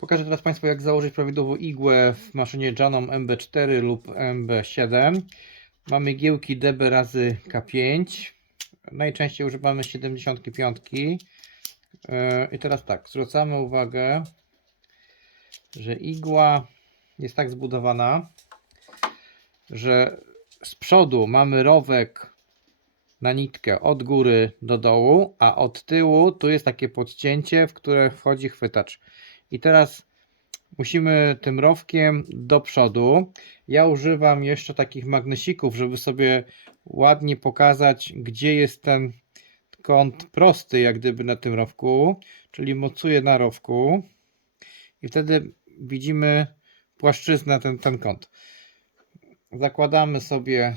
Pokażę teraz Państwu jak założyć prawidłową igłę w maszynie Janom MB4 lub MB7. Mamy giełki DB razy K5. Najczęściej używamy 75. Yy, I teraz tak, zwracamy uwagę, że igła jest tak zbudowana, że z przodu mamy rowek na nitkę od góry do dołu, a od tyłu tu jest takie podcięcie, w które wchodzi chwytacz. I teraz musimy tym rowkiem do przodu. Ja używam jeszcze takich magnesików, żeby sobie ładnie pokazać, gdzie jest ten kąt prosty, jak gdyby na tym rowku, czyli mocuję na rowku i wtedy widzimy płaszczyznę, ten, ten kąt. Zakładamy sobie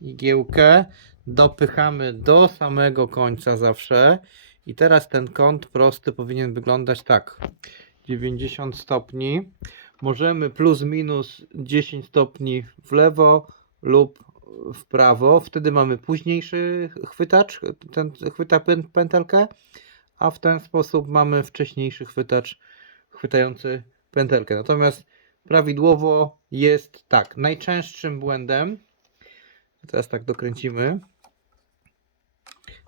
igiełkę, dopychamy do samego końca zawsze i teraz ten kąt prosty powinien wyglądać tak. 90 stopni. Możemy plus minus 10 stopni w lewo lub w prawo. Wtedy mamy późniejszy chwytacz, ten chwyta pę- pętelkę, a w ten sposób mamy wcześniejszy chwytacz chwytający pętelkę. Natomiast prawidłowo jest tak. Najczęstszym błędem, teraz tak dokręcimy,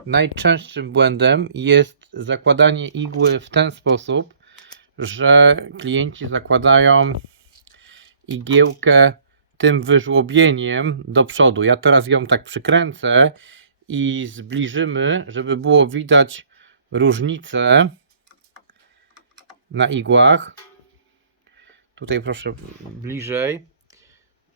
najczęstszym błędem jest zakładanie igły w ten sposób, że klienci zakładają igiełkę tym wyżłobieniem do przodu. Ja teraz ją tak przykręcę i zbliżymy, żeby było widać różnicę na igłach. Tutaj proszę bliżej.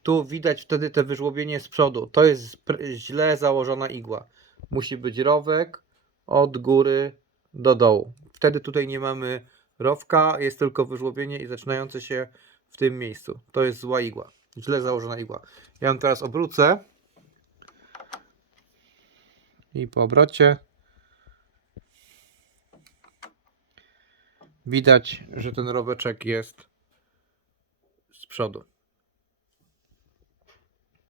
Tu widać wtedy te wyżłobienie z przodu. To jest źle założona igła. Musi być rowek od góry do dołu. Wtedy tutaj nie mamy rowka, jest tylko wyżłobienie i zaczynające się w tym miejscu. To jest zła igła. Źle założona igła. Ja ją teraz obrócę. I po obrocie widać, że ten roweczek jest z przodu.